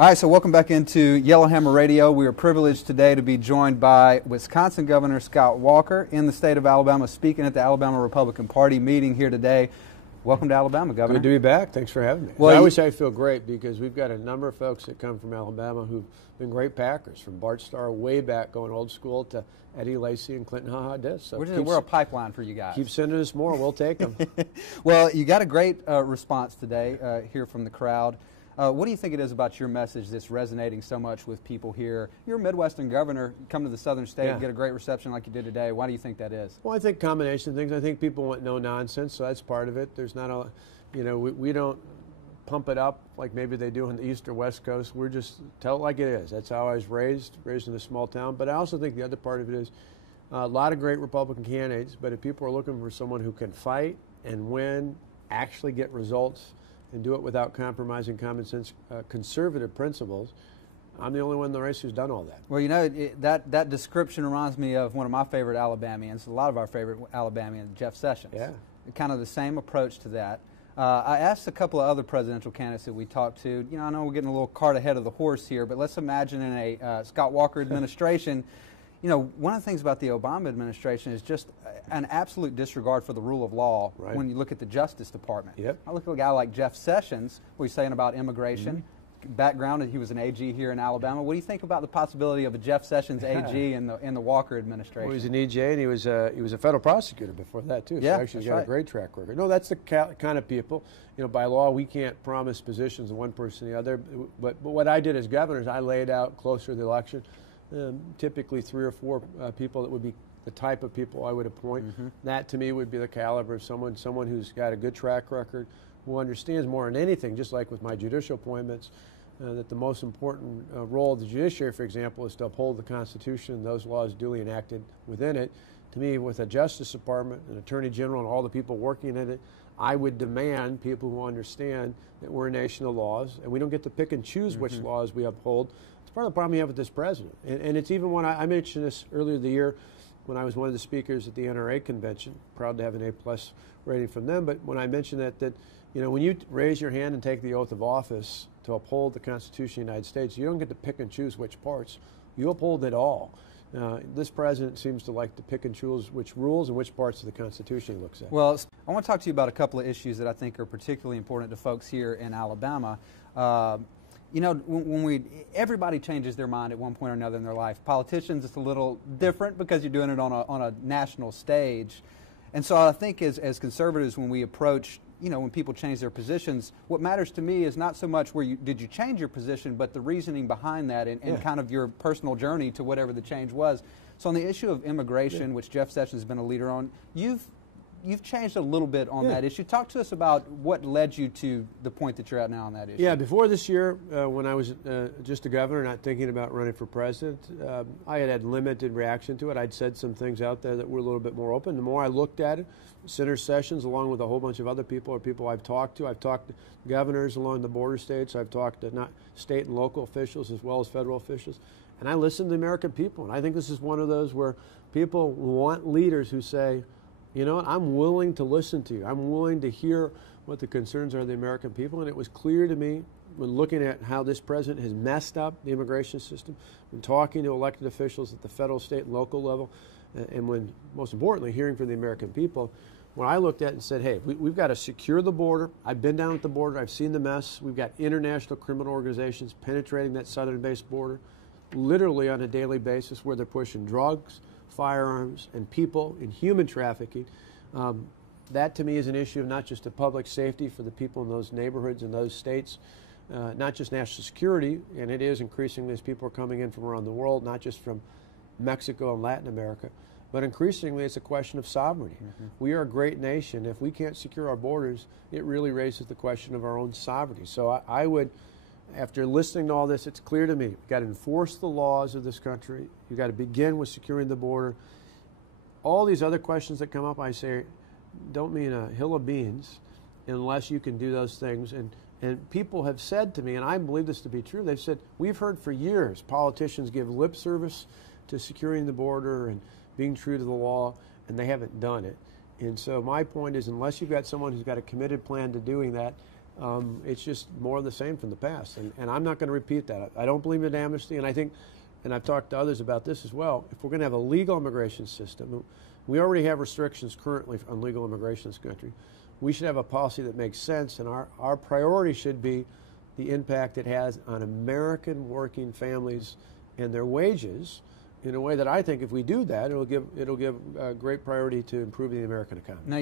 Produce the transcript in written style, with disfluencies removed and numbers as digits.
All right, so welcome back into Yellowhammer Radio. We are privileged today to be joined by Wisconsin Governor Scott Walker in the state of Alabama, speaking at the Alabama Republican Party meeting here today. Welcome to Alabama, Governor. Good to be back. Thanks for having me. Well, I wish I feel great because we've got a number of folks that come from Alabama who've been great Packers, from Bart Starr way back going old school to Eddie Lacy and Clinton Ha-Ha-Diss. So we're a pipeline for you guys. Keep sending us more. We'll take them. Well, you got a great response today here from the crowd. What do you think it is about your message that's resonating so much with people here? You're a Midwestern governor, you come to the southern state, and get a great reception like you did today. Why do you think that is? Well, I think combination of things. I think people want no nonsense, so that's part of it. There's not a, we don't pump it up like maybe they do on the East or West Coast. We're just tell it like it is. That's how I was raised in a small town. But I also think the other part of it is a lot of great Republican candidates, but if people are looking for someone who can fight and win, actually get results, and do it without compromising common sense, conservative principles, I'm the only one in the race who's done all that. Well, that description reminds me of one of my favorite Alabamians, a lot of our favorite Alabamians, Jeff Sessions. Yeah. Kind of the same approach to that. I asked a couple of other presidential candidates that we talked to, I know we're getting a little cart ahead of the horse here, but let's imagine in a Scott Walker administration, one of the things about the Obama administration is just an absolute disregard for the rule of law when you look at the Justice Department. Yep. I look at a guy like Jeff Sessions, what he's saying about immigration, background, he was an AG here in Alabama. What do you think about the possibility of a Jeff Sessions AG in the Walker administration? Well, he was an EJ, and he was a federal prosecutor before that, too. Yeah, so actually he's got a great track record. No, that's the kind of people. By law, we can't promise positions of one person or the other. But what I did as governor is I laid out closer to the election typically 3 or 4 people that would be the type of people I would appoint. That to me would be the caliber of someone who's got a good track record, who understands more than anything, just like with my judicial appointments, that the most important role of the judiciary, for example, is to uphold the Constitution and those laws duly enacted within it. To me, with a Justice Department, an Attorney General, and all the people working in it, I would demand people who understand that we're a nation of laws, and we don't get to pick and choose which laws we uphold. It's part of the problem you have with this president. And it's even when I mentioned this earlier in the year when I was one of the speakers at the NRA convention, proud to have an A+ rating from them, but when I mentioned that when you raise your hand and take the oath of office to uphold the Constitution of the United States, you don't get to pick and choose which parts. You uphold it all. This president seems to like to pick and choose which rules and which parts of the Constitution he looks at. Well, I want to talk to you about a couple of issues that I think are particularly important to folks here in Alabama. When everybody changes their mind at one point or another in their life. Politicians, it's a little different because you're doing it on a national stage. And so I think as conservatives, when we approach, when people change their positions, what matters to me is not so much did you change your position, but the reasoning behind that and kind of your personal journey to whatever the change was. So on the issue of immigration, which Jeff Sessions has been a leader on, You've changed a little bit on that issue. Talk to us about what led you to the point that you're at now on that issue. Yeah, before this year, when I was just a governor, not thinking about running for president, I had limited reaction to it. I'd said some things out there that were a little bit more open. The more I looked at it, Senator Sessions, along with a whole bunch of other people, are people I've talked to. I've talked to governors along the border states. I've talked to state and local officials as well as federal officials. And I listened to the American people. And I think this is one of those where people want leaders who say, I'm willing to listen to you. I'm willing to hear what the concerns are of the American people. And it was clear to me when looking at how this president has messed up the immigration system, when talking to elected officials at the federal, state, and local level, and when, most importantly, hearing from the American people, when I looked at it and said, hey, we've got to secure the border. I've been down at the border. I've seen the mess. We've got international criminal organizations penetrating that southern-based border literally on a daily basis where they're pushing drugs, firearms, and people in human trafficking. That to me is an issue of not just of public safety for the people in those neighborhoods and those states, not just national security, and it is increasingly as people are coming in from around the world, not just from Mexico and Latin America, but increasingly it's a question of sovereignty. We are a great nation. If we can't secure our borders, it really raises the question of our own sovereignty. So I would, after listening to all this, it's clear to me, you've got to enforce the laws of this country. You've got to begin with securing the border. All these other questions that come up, I say, don't mean a hill of beans unless you can do those things. And people have said to me, and I believe this to be true, they've said, we've heard for years politicians give lip service to securing the border and being true to the law, and they haven't done it. And so my point is, unless you've got someone who's got a committed plan to doing that, It's just more of the same from the past, and I'm not going to repeat that. I don't believe in amnesty, and I think, and I've talked to others about this as well, if we're going to have a legal immigration system, we already have restrictions currently on legal immigration in this country. We should have a policy that makes sense, and our priority should be the impact it has on American working families and their wages in a way that I think if we do that, it'll give great priority to improving the American economy. Now,